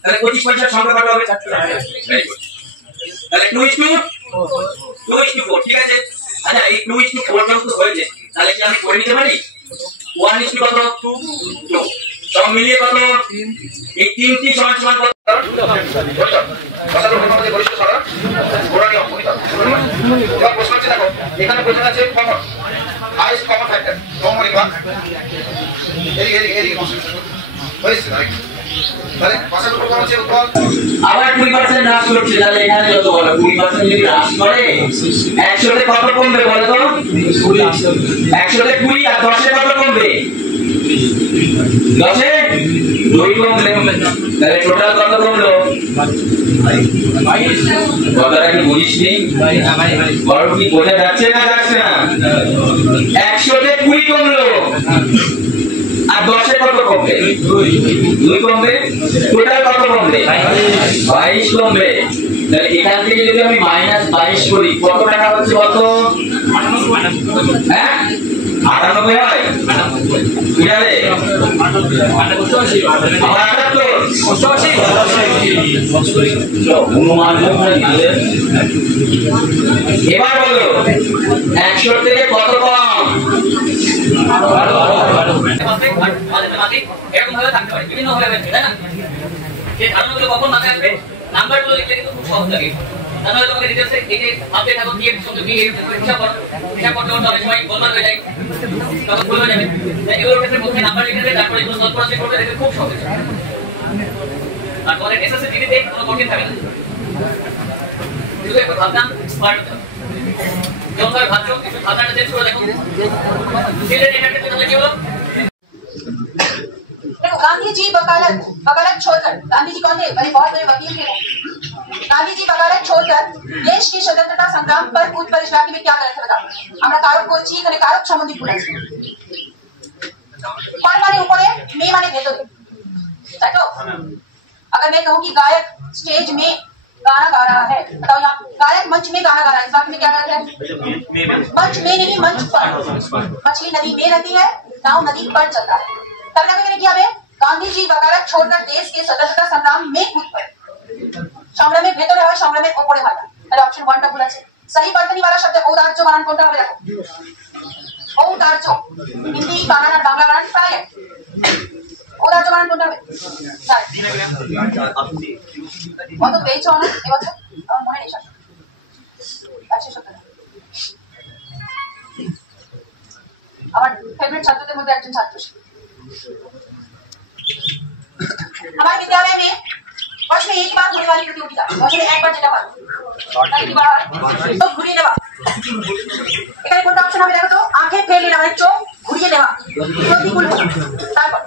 তাহলে 25 পয়সার সংখ্যা কত হবে? তাহলে 2:4 ঠিক আছে। আচ্ছা এই 2:4 যখন হয়েছে তাহলে কি আমি করে নিতে পারি 1:2 কত 2 সব মিলিয়ে কত এই তিনটি সমান সমান কত প্রশ্ন হচ্ছে দেখো এখানে প্রশ্ন আছে common highest common factor common remark হয়েছে তাহলে পাশের উপর কোন আছে উত্তর আবার 20% হ্রাস করছে তাহলে এখানে যত বলো 20% যদি হ্রাস করে 100 তে কত কমবে বলো তো 100 তে 20 আর 10 এ কত কমবে 10 এ 2 কমবে তাহলে টোটাল কত কমলো ভাই কথাটা কি বুঝিসনি ভাই ভাই বড় কি বোঝা যাচ্ছে না 100 তে 20 কমলো আর 10 এ কত কমবে 2 কমবে টোটাল কত কমবে 22 কমবে তাহলে এখান থেকে যদি আমি -22 করি কত টাকা হচ্ছে কত 98 হ্যাঁ 98 হয় 98 কিভাবে 88 এবার বলো 100 থেকে কত কম এরকম ভাবে থাকতে পারে বিভিন্ন ভাবে তাই না এই ধারণাগুলো কখন মাথায় আসবে নাম্বারগুলো লিখলে কিন্তু খুব সহজ লাগে তাহলে তোমাকে ডিটেইলসে এই যে আপনি থাকো কি এর সঙ্গে বিয়ে হিসাব করতে অনেক সময় গোলমাল হয়ে যায় তখন ভুল হয়ে যাবে তাই এগুলোর ক্ষেত্রে প্রথমে নাম্বার লিখে দেবে তারপরে এগুলো সলভ করা চেক করতে দেখবে খুব সহজ আর তোমাদের এসএসসি দিতে কোনো কঠিন থাকে না এগুলো একবার ভাবনা স্মার্ট হতে হবে যখন ভাবে ভাবছো একটু ভাবনাটা চেঞ্জ করে দেখো দিলে এটা তাহলে কি হলো गांधी जी वकालत छोड़कर गांधी जी कौन थे भाई बहुत बड़े वकील थे गांधी जी वकालत छोड़कर देश की स्वतंत्रता संग्राम पर पूछपरछ राखी में क्या करे थे बताओ আমরা কারক করছি এখানে কারক সম্বন্ধে বলেছি कौन माने ऊपरे मैं माने ভেতরে তাই তো अगर मैं कहूं कि गायक स्टेज में गाना गा रहा है बताओ यहाँ गायक मंच में गाना गा रहा है इस बात में क्या गलत है मंच में नहीं मंच पर मछली नदी में रहती है नाव नदी पर चलता है तब मैंने किया बे गांधी जी वकालत छोड़कर देश के स्वतंत्रता संग्राम में कूद पड़े সংগ্রামের ভেতরে হয় সংগ্রামের উপরে হয় তাহলে অপশন 1 টা ভুল আছে सही বর্তনী वाला शब्द औदार्य বানান কোনটা হবে দেখো औदार्य হিন্দি বানান আর বাংলা বানান প্রায় এক औदार्य বানান কোনটা হবে তাই কত পেয়েছো না এবছর আমার মনে নেই আচ্ছা শব্দ আমার ফেভারিট ছাত্রদের মধ্যে একজন ছাত্র हमारे विद्यालय में वर्ष में एक बार होने वाली प्रतियोगिता वर्ष में एक बार যেটা হয় তাই কি বার তো ঘুরিয়ে দেওয়া এখানে কোনটা অপশন হবে দেখো তো আঁখে ফেলে না চোখ ঘুরিয়ে দেওয়া প্রতিকূল তারপর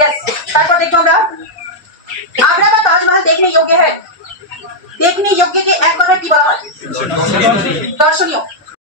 यस তারপর দেখো আমরা आगरा का ताजमहल देखने योग्य है देखने योग्य के एक কথায় কি বলা হয় দর্শনীয়